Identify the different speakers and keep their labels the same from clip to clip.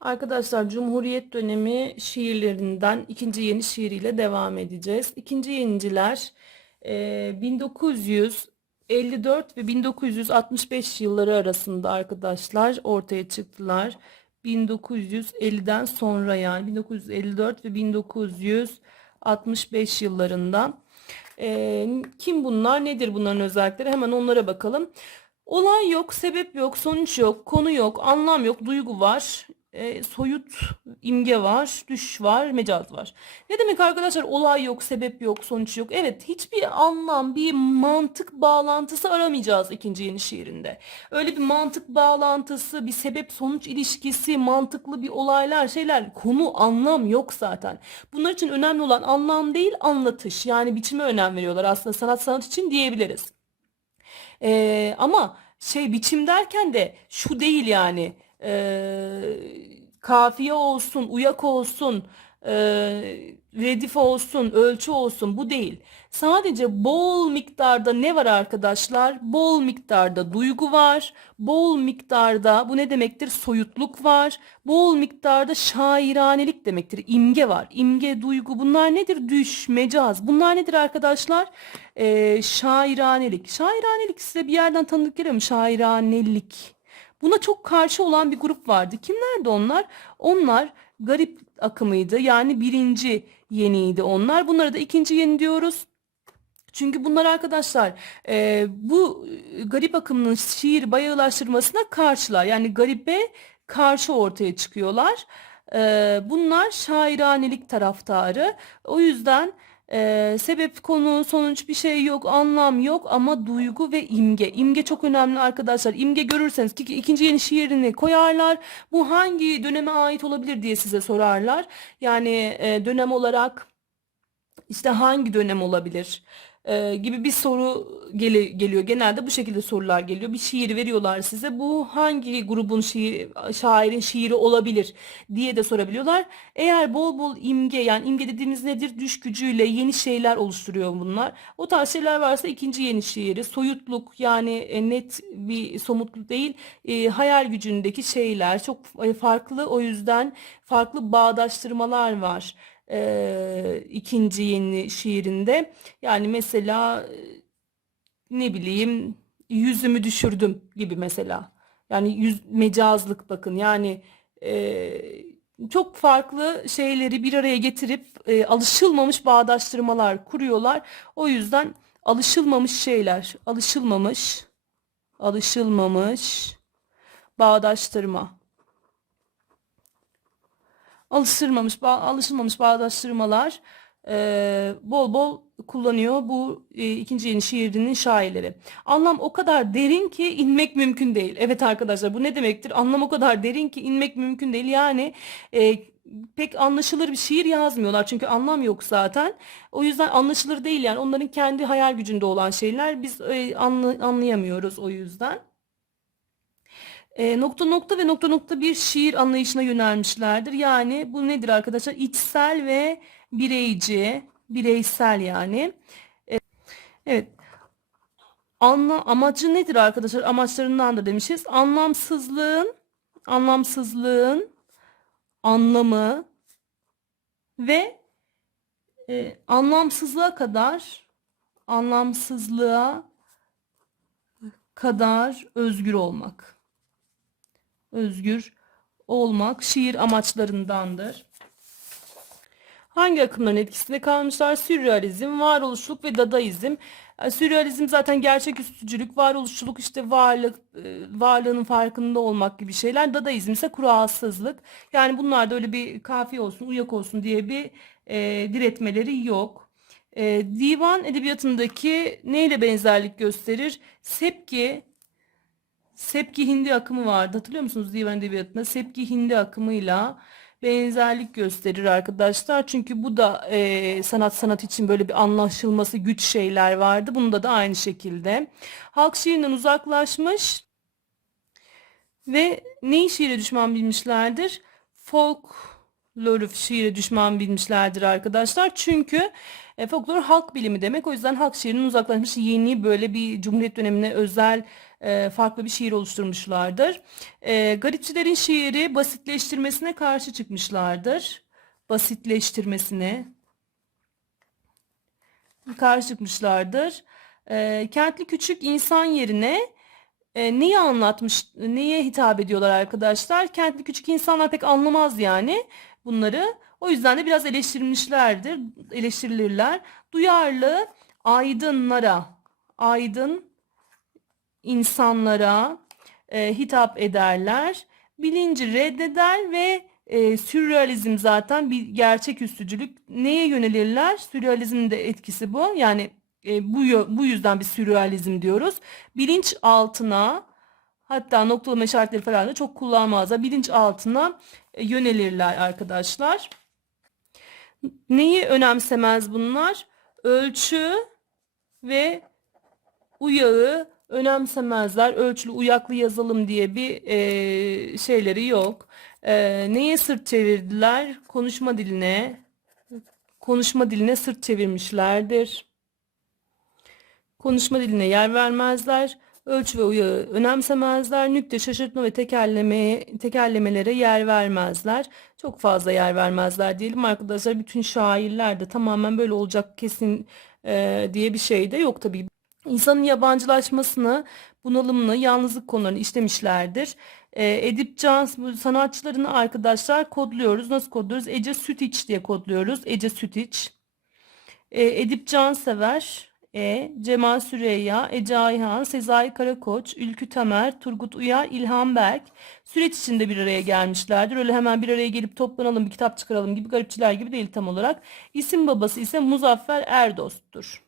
Speaker 1: Arkadaşlar Cumhuriyet dönemi şiirlerinden ikinci yeni şiiriyle devam edeceğiz. İkinci yeniciler e, 1954 ve 1965 yılları arasında arkadaşlar ortaya çıktılar. 1950'den sonra yani 1954 ve 1965 yıllarında. E, kim bunlar? Nedir bunların özellikleri? Hemen onlara bakalım. Olay yok, sebep yok, sonuç yok, konu yok, anlam yok, duygu var, e, soyut imge var, düş var, mecaz var. Ne demek arkadaşlar? Olay yok, sebep yok, sonuç yok. Evet, hiçbir anlam, bir mantık bağlantısı aramayacağız ikinci yeni şiirinde. Öyle bir mantık bağlantısı, bir sebep sonuç ilişkisi, mantıklı bir olaylar, şeyler, konu, anlam yok zaten. Bunlar için önemli olan anlam değil, anlatış. Yani biçime önem veriyorlar aslında sanat sanat için diyebiliriz. Ee, ama şey biçim derken de şu değil yani ee, kafiye olsun, uyak olsun, ee, redif olsun, ölçü olsun bu değil. Sadece bol miktarda ne var arkadaşlar? Bol miktarda duygu var, bol miktarda bu ne demektir? Soyutluk var, bol miktarda şairanelik demektir. İmge var. İmge, duygu bunlar nedir? Düş, mecaz. Bunlar nedir arkadaşlar? Ee, şairanelik. Şairanelik size bir yerden tanıdık geliyor mu? Şairanelik. Buna çok karşı olan bir grup vardı. Kimlerdi onlar? Onlar garip akımıydı. Yani birinci yeniydi onlar. Bunlara da ikinci yeni diyoruz. Çünkü bunlar arkadaşlar e, bu garip akımının şiir bayağılaştırmasına karşılar. Yani garibe karşı ortaya çıkıyorlar. E, bunlar şairanelik taraftarı. O yüzden e, sebep, konu, sonuç bir şey yok, anlam yok ama duygu ve imge. İmge çok önemli arkadaşlar. İmge görürseniz ki ikinci yeni şiirini koyarlar. Bu hangi döneme ait olabilir diye size sorarlar. Yani e, dönem olarak işte hangi dönem olabilir? E, gibi bir soru geli- geliyor. Genelde bu şekilde sorular geliyor. Bir şiir veriyorlar size. Bu hangi grubun şiir, şairin şiiri olabilir diye de sorabiliyorlar. Eğer bol bol imge yani imge dediğimiz nedir? Düş gücüyle yeni şeyler oluşturuyor bunlar. O tarz şeyler varsa ikinci yeni şiiri. Soyutluk yani e, net bir somutluk değil. e, hayal gücündeki şeyler çok e, farklı. O yüzden farklı bağdaştırmalar var e, ikinci yeni şiirinde. Yani mesela ne bileyim yüzümü düşürdüm gibi mesela. Yani yüz mecazlık bakın yani e, çok farklı şeyleri bir araya getirip e, alışılmamış bağdaştırmalar kuruyorlar. O yüzden alışılmamış şeyler, alışılmamış, alışılmamış bağdaştırma. Alıştırmamış, alışılmamış bağdaştırmalar e, bol bol kullanıyor bu e, ikinci yeni şiirinin şairleri. Anlam o kadar derin ki inmek mümkün değil. Evet arkadaşlar bu ne demektir? Anlam o kadar derin ki inmek mümkün değil. Yani e, pek anlaşılır bir şiir yazmıyorlar çünkü anlam yok zaten. O yüzden anlaşılır değil yani onların kendi hayal gücünde olan şeyler biz e, anla- anlayamıyoruz o yüzden. E, nokta nokta ve nokta nokta bir şiir anlayışına yönelmişlerdir. Yani bu nedir arkadaşlar? İçsel ve bireyci, bireysel yani. E, evet. Anla, amacı nedir arkadaşlar? Amaçlarından da demişiz. Anlamsızlığın, anlamsızlığın anlamı ve e, anlamsızlığa kadar, anlamsızlığa kadar özgür olmak özgür olmak şiir amaçlarındandır. Hangi akımların etkisinde kalmışlar? Sürrealizm, varoluşçuluk ve dadaizm. Yani Sürrealizm zaten gerçeküstücülük, varoluşçuluk işte varlık, e, varlığının farkında olmak gibi şeyler. Dadaizm ise kuralsızlık. Yani bunlarda öyle bir kafi olsun, uyak olsun diye bir e, diretmeleri yok. E, divan edebiyatındaki neyle benzerlik gösterir? Sepki, Sepki Hindi akımı vardı. Hatırlıyor musunuz divan edebiyatında? Sepki Hindi akımıyla benzerlik gösterir arkadaşlar. Çünkü bu da e, sanat sanat için böyle bir anlaşılması güç şeyler vardı. Bunda da aynı şekilde. Halk şiirinden uzaklaşmış ve neyi şiire düşman bilmişlerdir? Folk şiire düşman bilmişlerdir arkadaşlar. Çünkü E, folklor halk bilimi demek. O yüzden halk şiirinin uzaklaşmış yeni böyle bir Cumhuriyet dönemine özel e, farklı bir şiir oluşturmuşlardır. E, garipçilerin şiiri basitleştirmesine karşı çıkmışlardır. Basitleştirmesine karşı çıkmışlardır. E, kentli küçük insan yerine e, neyi anlatmış, neye hitap ediyorlar arkadaşlar? Kentli küçük insanlar pek anlamaz yani bunları. O yüzden de biraz eleştirilmişlerdir, eleştirilirler. Duyarlı aydınlara, aydın insanlara e, hitap ederler. Bilinci reddeder ve e, sürrealizm zaten bir gerçeküstücülük. Neye yönelirler? Sürrealizmin de etkisi bu. Yani e, bu bu yüzden bir sürrealizm diyoruz. Bilinç altına hatta noktalama işaretleri falan da çok kullanmazlar. Bilinç altına e, yönelirler arkadaşlar. Neyi önemsemez bunlar? Ölçü ve uyağı önemsemezler. Ölçülü uyaklı yazalım diye bir e, şeyleri yok. E, neye sırt çevirdiler? Konuşma diline. Konuşma diline sırt çevirmişlerdir. Konuşma diline yer vermezler. Ölçü ve uyağı önemsemezler. Nükte, şaşırtma ve tekerlemeye, tekerlemelere yer vermezler. Çok fazla yer vermezler diyelim arkadaşlar. Bütün şairler de tamamen böyle olacak kesin e, diye bir şey de yok tabii. İnsanın yabancılaşmasını, bunalımını, yalnızlık konularını işlemişlerdir. E, Edip Can's sanatçılarını arkadaşlar kodluyoruz. Nasıl kodluyoruz? Ece Sütiç diye kodluyoruz. Ece Sütiç. E, Edip Cansever, E, Cemal Süreyya, Ece Ayhan, Sezai Karakoç, Ülkü Tamer, Turgut Uyar, İlhan Berk süreç içinde bir araya gelmişlerdir. Öyle hemen bir araya gelip toplanalım bir kitap çıkaralım gibi garipçiler gibi değil tam olarak. İsim babası ise Muzaffer Erdost'tur.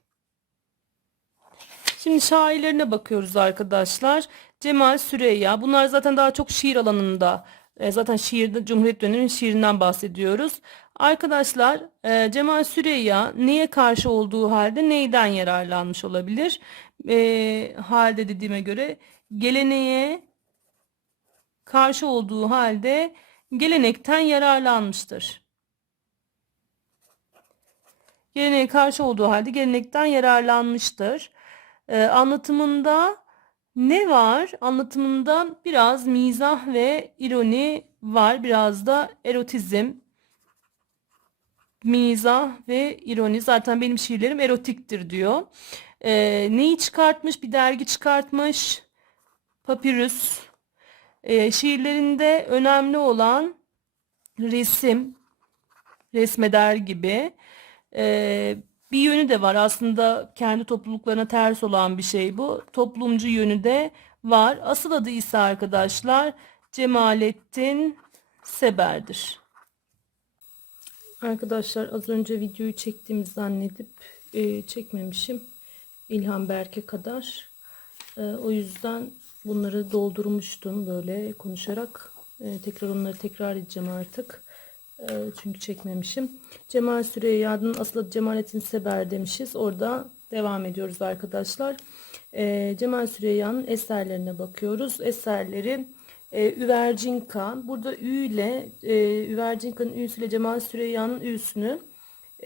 Speaker 1: Şimdi şairlerine bakıyoruz arkadaşlar. Cemal Süreyya. Bunlar zaten daha çok şiir alanında. E, zaten şiirde Cumhuriyet döneminin şiirinden bahsediyoruz. Arkadaşlar e, Cemal Süreyya neye karşı olduğu halde neyden yararlanmış olabilir? E, halde dediğime göre geleneğe karşı olduğu halde gelenekten yararlanmıştır. Geleneğe karşı olduğu halde gelenekten yararlanmıştır. Ee, anlatımında ne var? Anlatımında biraz mizah ve ironi var. Biraz da erotizm. Mizah ve ironi. Zaten benim şiirlerim erotiktir diyor. Ee, neyi çıkartmış? Bir dergi çıkartmış. Papyrus. Ee, şiirlerinde önemli olan resim, resmeder gibi. Ee, bir yönü de var aslında kendi topluluklarına ters olan bir şey bu. Toplumcu yönü de var. Asıl adı ise arkadaşlar Cemalettin Seber'dir. Arkadaşlar az önce videoyu çektiğimi zannedip e, çekmemişim. İlhan Berk'e kadar. E, o yüzden bunları doldurmuştum böyle konuşarak. E, tekrar onları tekrar edeceğim artık. E, çünkü çekmemişim. Cemal Süreyya'nın asıl adı Cemalettin Seber demişiz. Orada devam ediyoruz arkadaşlar. E, Cemal Süreyya'nın eserlerine bakıyoruz. Eserleri e, Üvercinka. Burada Ü ile e, Üvercinka'nın Ü'süyle Cemal Süreyya'nın Ü'sünü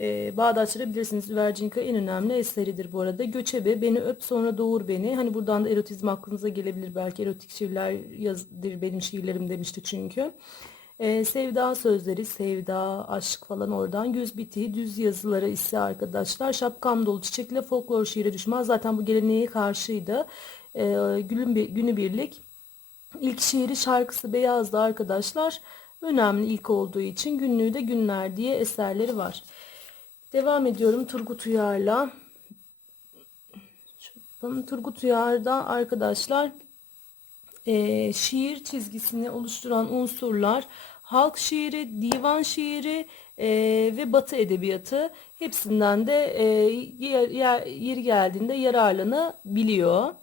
Speaker 1: e, bağdaştırabilirsiniz. Üvercinka en önemli eseridir bu arada. Göçebe, Beni Öp Sonra Doğur Beni. Hani buradan da erotizm aklınıza gelebilir belki. Erotik şiirler yazdır benim şiirlerim demişti çünkü. E, sevda sözleri, sevda, aşk falan oradan. Göz biti, düz yazıları ise arkadaşlar. Şapkam dolu çiçekle folklor şiire düşmez. Zaten bu geleneğe karşıydı. E, günü birlik. İlk şiiri şarkısı Beyaz'dı arkadaşlar. Önemli ilk olduğu için günlüğü de günler diye eserleri var. Devam ediyorum Turgut Uyar'la. Turgut Uyar'da arkadaşlar e, şiir çizgisini oluşturan unsurlar halk şiiri, divan şiiri e, ve batı edebiyatı hepsinden de e, yer, yer, yeri geldiğinde yararlanabiliyor.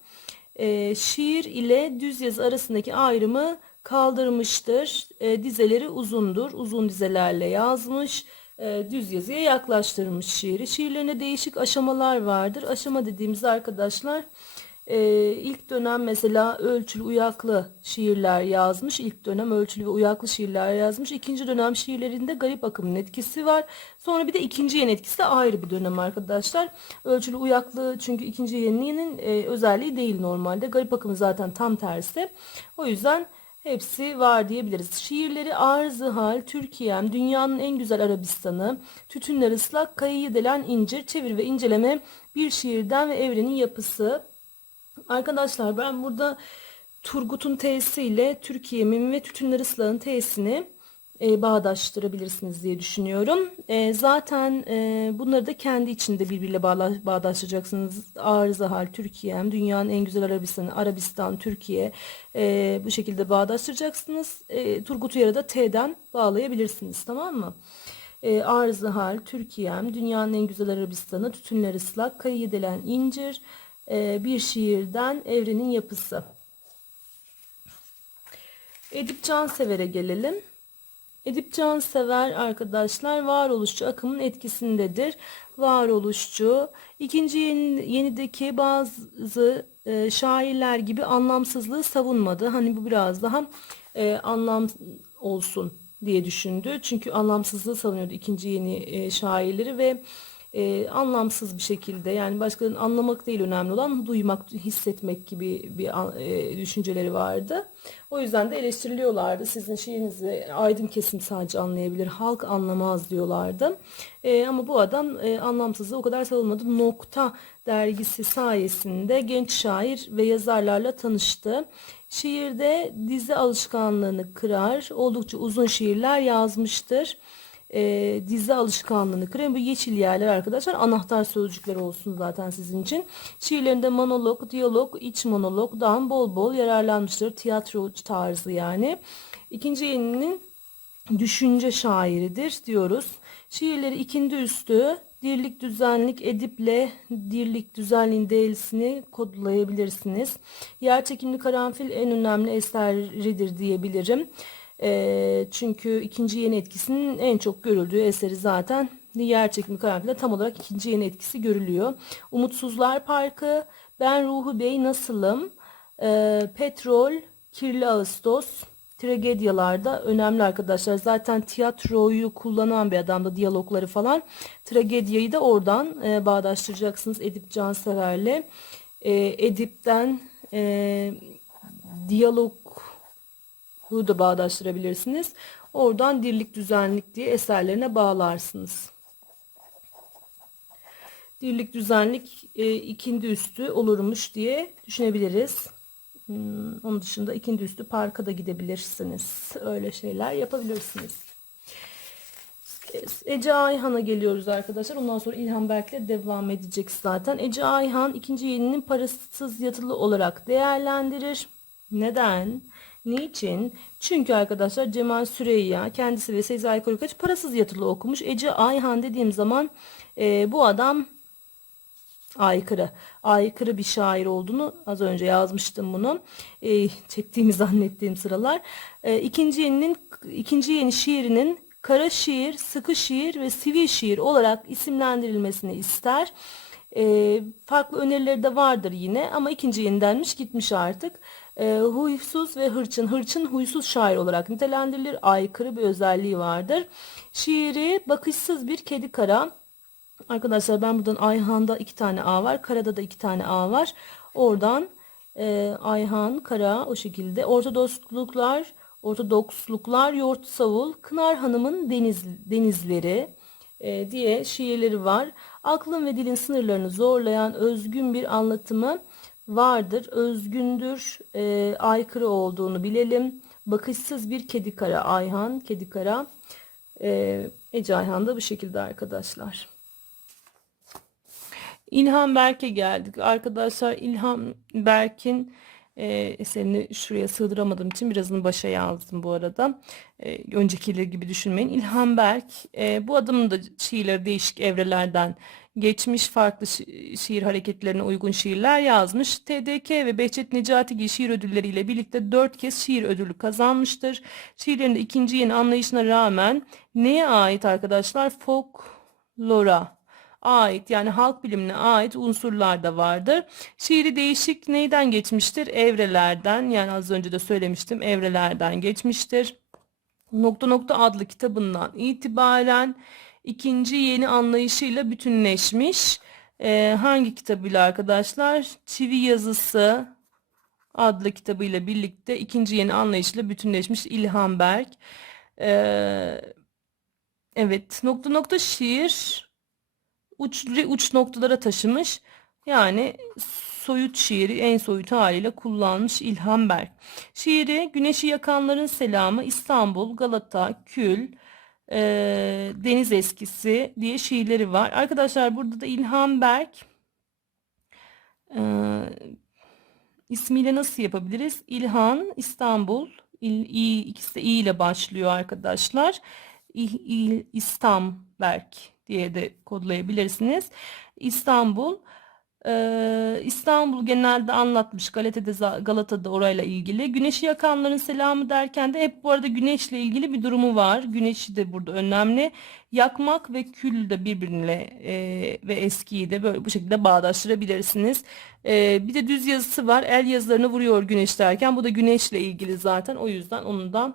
Speaker 1: E, şiir ile düz yazı arasındaki ayrımı kaldırmıştır. E, dizeleri uzundur. Uzun dizelerle yazmış. E, düz yazıya yaklaştırmış şiiri. Şiirlerinde değişik aşamalar vardır. Aşama dediğimiz arkadaşlar Ee, ilk dönem mesela ölçülü uyaklı şiirler yazmış. İlk dönem ölçülü ve uyaklı şiirler yazmış. İkinci dönem şiirlerinde garip akımın etkisi var. Sonra bir de ikinci yeni etkisi de ayrı bir dönem arkadaşlar. Ölçülü uyaklı çünkü ikinci yeninin e, özelliği değil normalde. Garip akımı zaten tam tersi. O yüzden Hepsi var diyebiliriz. Şiirleri Arzı Hal, Türkiye'm, Dünyanın en güzel Arabistanı, Tütünler ıslak, Kayıyı delen incir, çevir ve inceleme bir şiirden ve evrenin yapısı. Arkadaşlar ben burada Turgut'un T'siyle Türkiye'min ve Tütünler ıslak'ın T'sini e, bağdaştırabilirsiniz diye düşünüyorum. E, zaten e, bunları da kendi içinde birbiriyle bağla, bağdaştıracaksınız. Arıza hal Türkiye'm, dünyanın en güzel Arabistanı, Arabistan, Türkiye e, bu şekilde bağdaştıracaksınız. E, Turgut Uyar'ı da T'den bağlayabilirsiniz tamam mı? E, arıza hal Türkiye'm, dünyanın en güzel Arabistanı, tütünler ıslak, kayıyı delen incir, bir şiirden evrenin yapısı. Edip Cansever'e gelelim. Edip Cansever arkadaşlar varoluşçu akımın etkisindedir. Varoluşçu. İkinci yeni, yenideki bazı e, şairler gibi anlamsızlığı savunmadı. Hani bu biraz daha e, anlam olsun diye düşündü. Çünkü anlamsızlığı savunuyordu ikinci yeni e, şairleri ve e, anlamsız bir şekilde yani başkalarının anlamak değil önemli olan duymak, hissetmek gibi bir e, düşünceleri vardı. O yüzden de eleştiriliyorlardı. Sizin şiirinizi aydın kesim sadece anlayabilir, halk anlamaz diyorlardı. E, ama bu adam e, anlamsızlığı o kadar savunmadı. Nokta dergisi sayesinde genç şair ve yazarlarla tanıştı. Şiirde dizi alışkanlığını kırar, oldukça uzun şiirler yazmıştır e, dizi alışkanlığını kırıyor. Bu yeşil yerler arkadaşlar anahtar sözcükler olsun zaten sizin için. Şiirlerinde monolog, diyalog, iç monologdan bol bol yararlanmıştır. Tiyatro tarzı yani. İkinci yeninin düşünce şairidir diyoruz. Şiirleri ikindi üstü dirlik düzenlik ediple dirlik düzenliğin değilsini kodlayabilirsiniz. Yer çekimli karanfil en önemli eseridir diyebilirim. E, çünkü ikinci yeni etkisinin en çok görüldüğü eseri zaten yer çekimi karanfilde tam olarak ikinci yeni etkisi görülüyor. Umutsuzlar Parkı, Ben Ruhu Bey Nasılım, e, Petrol, Kirli Ağustos, tragedyalarda önemli arkadaşlar. Zaten tiyatroyu kullanan bir adamda diyalogları falan. Tragedyayı da oradan e, bağdaştıracaksınız Edip Cansever'le. E, Edip'ten e, diyalog bu da bağdaştırabilirsiniz. Oradan dirlik düzenlik diye eserlerine bağlarsınız. Dirlik düzenlik e, ikindi üstü olurmuş diye düşünebiliriz. Hmm, onun dışında ikindi üstü parka da gidebilirsiniz. Öyle şeyler yapabilirsiniz. Ece Ayhan'a geliyoruz arkadaşlar. Ondan sonra İlhan Berk'le devam edecek zaten. Ece Ayhan ikinci yeninin parasız yatılı olarak değerlendirir. Neden? Niçin? Çünkü arkadaşlar Cemal Süreyya kendisi ve Sezai Korkaç parasız yatılı okumuş. Ece Ayhan dediğim zaman e, bu adam aykırı. Aykırı bir şair olduğunu az önce yazmıştım bunu. E, çektiğimi zannettiğim sıralar. E, ikinci yeninin ikinci yeni şiirinin kara şiir, sıkı şiir ve sivil şiir olarak isimlendirilmesini ister. E, farklı önerileri de vardır yine ama ikinci yenidenmiş gitmiş artık. E, huysuz ve hırçın. Hırçın huysuz şair olarak nitelendirilir. Aykırı bir özelliği vardır. Şiiri bakışsız bir kedi kara. Arkadaşlar ben buradan Ayhan'da iki tane A var. Karada da iki tane A var. Oradan e, Ayhan, Kara o şekilde. Ortodoksluklar, Ortodoksluklar, Yoğurt Savul, Kınar Hanım'ın deniz, denizleri e, diye şiirleri var. Aklın ve dilin sınırlarını zorlayan özgün bir anlatımı vardır, özgündür, e, aykırı olduğunu bilelim. Bakışsız bir kedi kara Ayhan, kedi kara. E, Ece Ayhan da bu şekilde arkadaşlar. İlhan Berk'e geldik. Arkadaşlar İlhan Berk'in e, eserini şuraya sığdıramadığım için birazını başa yazdım bu arada. E, öncekileri gibi düşünmeyin. İlhan Berk e, bu adamın da şiirleri değişik evrelerden geçmiş farklı şi şiir hareketlerine uygun şiirler yazmış. TDK ve Behçet Necatigil şiir ödülleriyle birlikte dört kez şiir ödülü kazanmıştır. Şiirlerinde ikinci yeni anlayışına rağmen neye ait arkadaşlar? Folklora ait yani halk bilimine ait unsurlar da vardır. Şiiri değişik neyden geçmiştir? Evrelerden yani az önce de söylemiştim evrelerden geçmiştir. Nokta Nokta adlı kitabından itibaren ikinci yeni anlayışıyla bütünleşmiş. Ee, hangi kitabıyla arkadaşlar? Çivi yazısı adlı kitabıyla birlikte ikinci yeni anlayışla bütünleşmiş İlhan Berk. Ee, evet nokta nokta şiir uç, uç noktalara taşımış. Yani soyut şiiri en soyut haliyle kullanmış İlhan Berk. Şiiri Güneşi Yakanların Selamı İstanbul, Galata, Kül, e, Deniz Eskisi diye şiirleri var. Arkadaşlar burada da İlhan Berk e, ismiyle nasıl yapabiliriz? İlhan, İstanbul, İl, İ, ikisi de İ ile başlıyor arkadaşlar. İ, İ, İstamberk diye de kodlayabilirsiniz. İstanbul, ee, İstanbul genelde anlatmış Galata'da, Galata'da orayla ilgili. Güneşi yakanların selamı derken de hep bu arada güneşle ilgili bir durumu var. Güneşi de burada önemli. Yakmak ve kül de birbirine e, ve eskiyi de böyle bu şekilde bağdaştırabilirsiniz. E, bir de düz yazısı var. El yazılarını vuruyor güneş derken bu da güneşle ilgili zaten. O yüzden onu da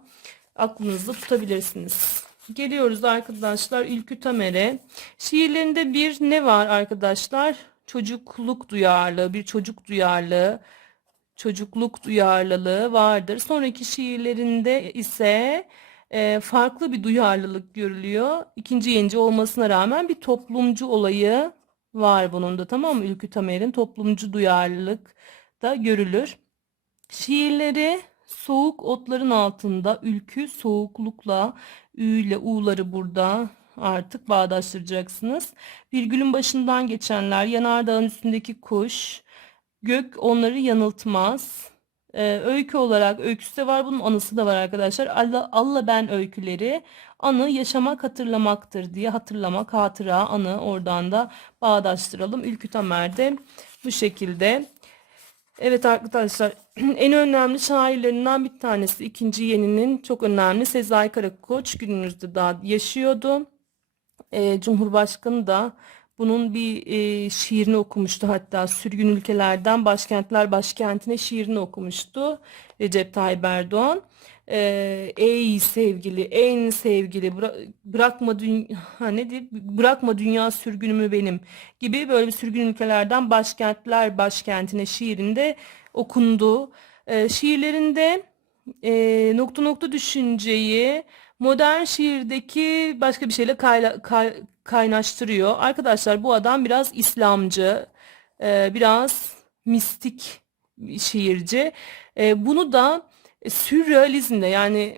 Speaker 1: aklınızda tutabilirsiniz. Geliyoruz arkadaşlar Ülkü Tamer'e. Şiirlerinde bir ne var arkadaşlar? çocukluk duyarlılığı, bir çocuk duyarlılığı, çocukluk duyarlılığı vardır. Sonraki şiirlerinde ise e, farklı bir duyarlılık görülüyor. İkinci yenici olmasına rağmen bir toplumcu olayı var bunun da tamam mı? Ülkü Tamer'in toplumcu duyarlılık da görülür. Şiirleri soğuk otların altında ülkü soğuklukla ü ile u'ları burada artık bağdaştıracaksınız. Virgülün başından geçenler, yanardağın üstündeki kuş, gök onları yanıltmaz. Ee, öykü olarak öyküsü de var, bunun anısı da var arkadaşlar. Allah, Allah ben öyküleri, anı yaşamak hatırlamaktır diye hatırlamak, hatıra, anı oradan da bağdaştıralım. Ülkü Tamer'de bu şekilde. Evet arkadaşlar en önemli şairlerinden bir tanesi ikinci yeninin çok önemli Sezai Karakoç günümüzde daha yaşıyordu e, Cumhurbaşkanı da bunun bir e, şiirini okumuştu hatta sürgün ülkelerden başkentler başkentine şiirini okumuştu Recep Tayyip Erdoğan. E, ey sevgili, en sevgili bıra bırakma dünya ne diye bırakma dünya sürgünümü benim gibi böyle bir sürgün ülkelerden başkentler başkentine şiirinde okundu. E, şiirlerinde e, nokta nokta düşünceyi modern şiirdeki başka bir şeyle kayla, kay, kaynaştırıyor. Arkadaşlar bu adam biraz İslamcı, e, biraz mistik şiirci. E, bunu da sürrealizmle yani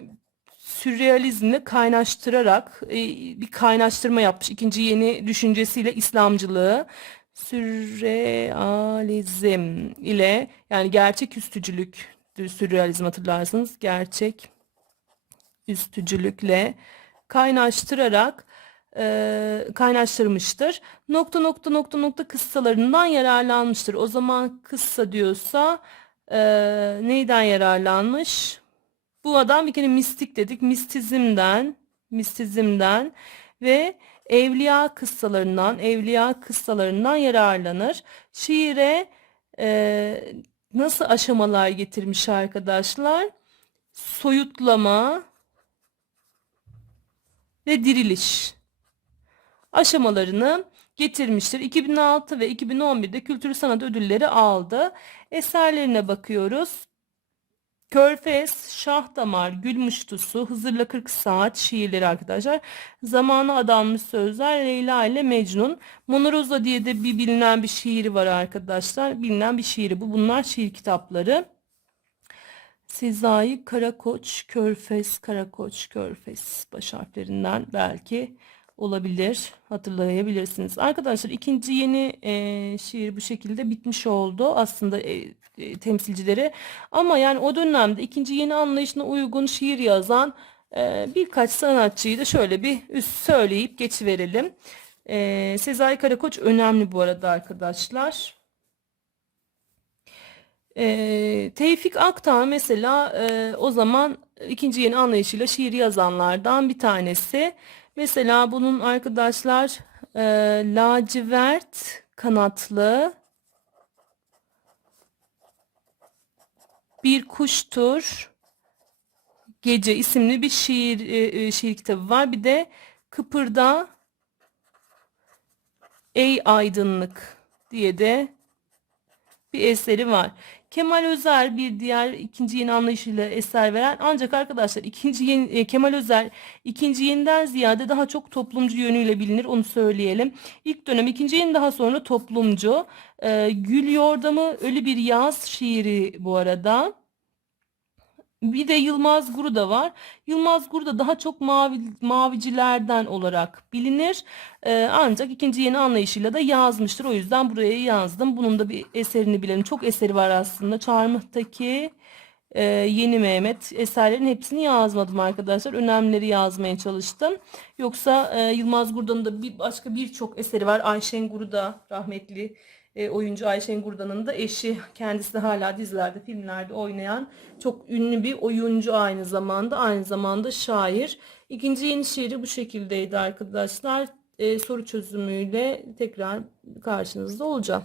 Speaker 1: sürrealizmle kaynaştırarak e, bir kaynaştırma yapmış. İkinci yeni düşüncesiyle İslamcılığı sürrealizm ile yani gerçek üstücülük sürrealizm hatırlarsınız. Gerçek üstücülükle kaynaştırarak e, kaynaştırmıştır. Nokta nokta nokta nokta kıssalarından yararlanmıştır. O zaman kıssa diyorsa e, neyden yararlanmış? Bu adam bir kere mistik dedik. Mistizmden, mistizmden ve evliya kıssalarından, evliya kıssalarından yararlanır. Şiire e, nasıl aşamalar getirmiş arkadaşlar? Soyutlama, ve diriliş aşamalarını getirmiştir. 2006 ve 2011'de Kültür Sanat Ödülleri aldı. Eserlerine bakıyoruz. Körfez, Şah Damar, Gül Muştusu, Hızırla 40 Saat şiirleri arkadaşlar. Zamana adanmış sözler Leyla ile Mecnun. Monoroza diye de bir bilinen bir şiiri var arkadaşlar. Bilinen bir şiiri bu. Bunlar şiir kitapları. Sezai Karakoç, Körfez, Karakoç, Körfez baş harflerinden belki olabilir. Hatırlayabilirsiniz. Arkadaşlar ikinci yeni e, şiir bu şekilde bitmiş oldu aslında e, e, temsilcileri. Ama yani o dönemde ikinci yeni anlayışına uygun şiir yazan e, birkaç sanatçıyı da şöyle bir üst söyleyip geçiverelim. E, Sezai Karakoç önemli bu arada arkadaşlar. E, Tevfik Aktan mesela e, o zaman ikinci yeni anlayışıyla şiir yazanlardan bir tanesi. Mesela bunun arkadaşlar e, lacivert kanatlı bir kuştur. Gece isimli bir şiir e, e, şiir kitabı var. Bir de Kıpırda Ey Aydınlık diye de bir eseri var. Kemal Özer bir diğer ikinci yeni anlayışıyla eser veren ancak arkadaşlar ikinci yeni, e, Kemal Özer ikinci yeniden ziyade daha çok toplumcu yönüyle bilinir onu söyleyelim. İlk dönem ikinci yeni daha sonra toplumcu. E, Gül Yordamı Ölü Bir Yaz şiiri bu arada. Bir de Yılmaz Guruda var. Yılmaz Guruda daha çok mavi, mavicilerden olarak bilinir. Ee, ancak ikinci yeni anlayışıyla da yazmıştır. O yüzden buraya yazdım. Bunun da bir eserini bilelim. Çok eseri var aslında. Çarmıh'taki e, Yeni Mehmet eserlerin hepsini yazmadım arkadaşlar. Önemlileri yazmaya çalıştım. Yoksa e, Yılmaz Gurda'nın da bir başka birçok eseri var. Ayşen Guruda rahmetli e, oyuncu Ayşen Gurda'nın da eşi kendisi de hala dizilerde filmlerde oynayan çok ünlü bir oyuncu aynı zamanda aynı zamanda şair. İkinci yeni şiiri bu şekildeydi arkadaşlar. E, soru çözümüyle tekrar karşınızda olacağım.